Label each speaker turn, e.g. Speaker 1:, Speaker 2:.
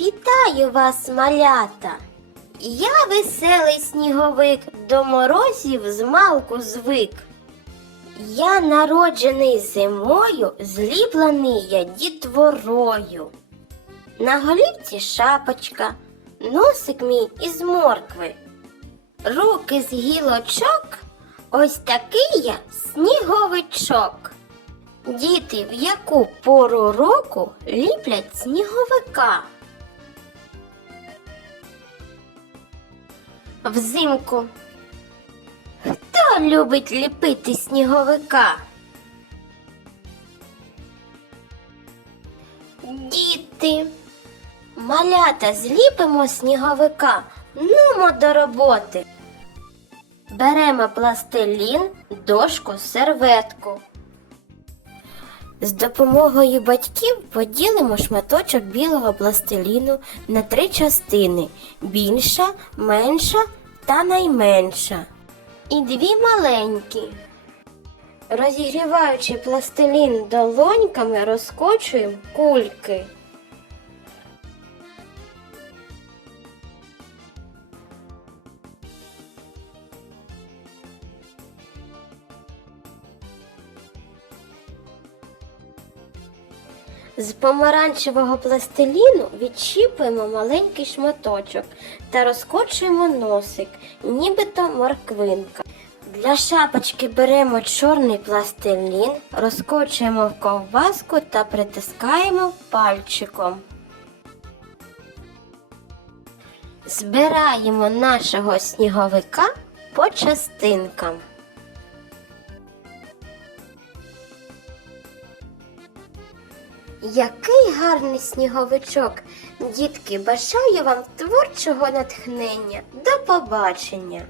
Speaker 1: Вітаю вас, малята! Я веселий сніговик, до морозів змалку звик. Я народжений зимою, зліплений я дітворою. На голівці шапочка, носик мій із моркви. Руки з гілочок, ось такий я сніговичок. Діти в яку пору року ліплять сніговика? Взимку. Хто любить ліпити сніговика? Діти. Малята зліпимо сніговика. Нумо до роботи. Беремо пластилін, дошку, серветку. З допомогою батьків поділимо шматочок білого пластиліну на три частини більша, менша та найменша. І дві маленькі. Розігріваючи пластилін долоньками, розкочуємо кульки. З помаранчевого пластиліну відчіпуємо маленький шматочок та розкочуємо носик, нібито морквинка. Для шапочки беремо чорний пластилін, розкочуємо в ковбаску та притискаємо пальчиком. Збираємо нашого сніговика по частинкам. Який гарний сніговичок! Дітки, бажаю вам творчого натхнення. До побачення!